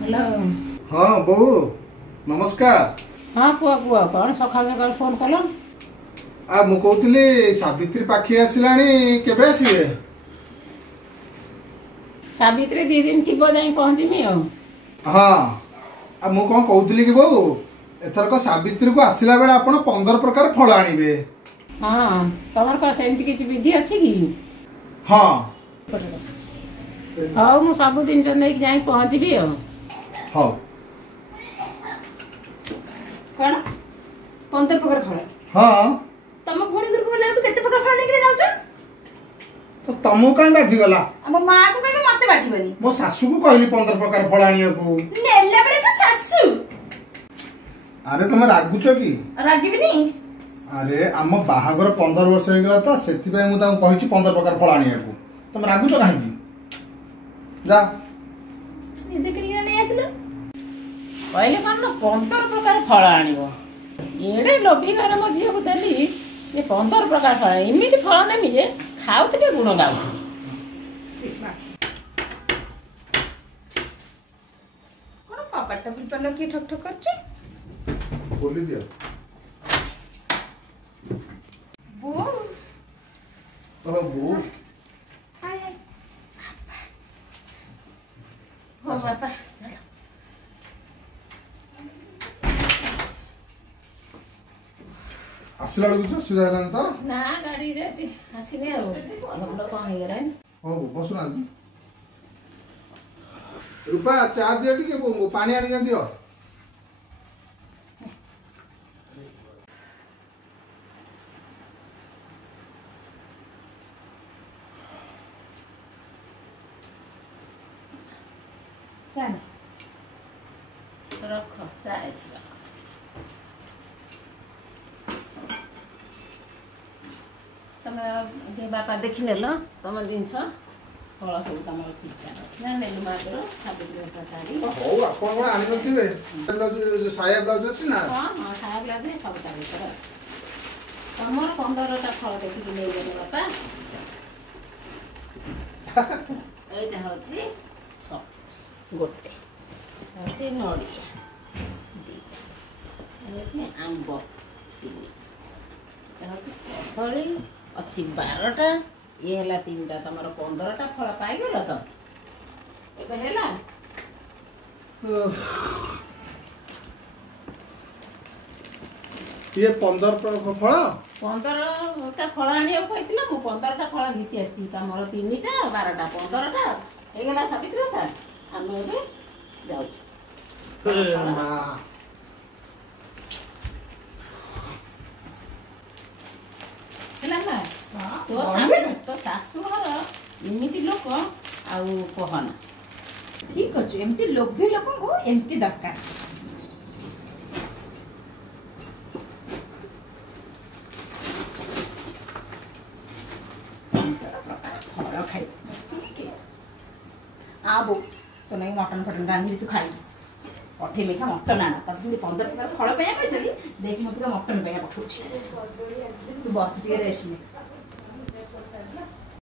Hello. हाँ बहु नमस्कार। हाँ पुआ पुआ कौन सकाल सकाल फोन कल? आ मु कहूली सावित्री पाखी आसिलानी केबे आसीबे? सावित्री 2 दिन थी जाई पहुँचमी। हाँ आ मु कौन कहूली कि बहु एथरक सावित्री को आसिला बेले आपण 15 प्रकार फल आनिबे। हाँ तमर का सेमती किसी विधि अछि कि? हाँ हाँ मु सब दिन नहीं जाई पहुँचबी। हाँ कौन 15 प्रकार फल? हाँ तम भोणी घर बोला केते प्रकार फल लेके जाउछ? तो तमु काई बाधी गला? अब मां को कहबे मते बाठीबनी। मो सासू को कहली 15 प्रकार फल आनिया को। नेले बळे का सासू? अरे तुम रागुच कि? रागिबनी। अरे आम बाहागर 15 वर्ष हो गला तो सेति पय मु ता कहिछि 15 प्रकार फल आनिया को। तुम रागुच काहे कि? जा निजे किनिया नै आसिलो। कहले कौन 15 प्रकार फल आनिबो। एडे लोभी घर मो झियो को देली ये 15 प्रकार फल इमिति फल नेमि जे खाउतबे गुण गाउ। कोन कपाट बिलपन की ठक ठक करछि? बोली दिया बो ओ बो हो बापा चलो। आसिला बेलू से सुधा ना तो ना गाड़ी रे आसीने हमरो कोन हे रे। हो बसुना रूपा चा दिया टिके बो पानी आनी दियो। जान रख चाय छी। तमे बापा देखि नेलो तम जिंस फल सब तमर चिट्टा ना नेलु मात्र खाते दिवसा साड़ी। हो आपण कोन आनी नथिबे ब्लाउज साया ब्लाउज अछि ना? हां हां साया ब्लाउज सब तारे कर तमर 15 टा फल देखि कि नै गेले बापा। एटा होची सब गोटे होची नड़िया होची आंब 3 होची कदली अच्छी 12टा ये हला 3टा तमर 15टा फल पाई गेल तो एबे हेला। ये 15 फल 15टा फल आनिया कहतिला मु 15टा फल घिति आस्ती तमर 3टा 12टा 15टा हे गेला सावित्री सा हम एबे जाउ। मां हेला ना हां तो सासू घर इमिति लोक आउ कहना ठीक अछि एम्ति लोभी लोक को एम्ति दरकार। फल खाइ ठीक है। आबो तो नहीं मटन फटन रांधी तू खाइ पठे मिठा मटन आना तब 15 प्रकार फल पे आ चली देख मत मटन पे पठौछि तू बस टिके रेस्ट ने।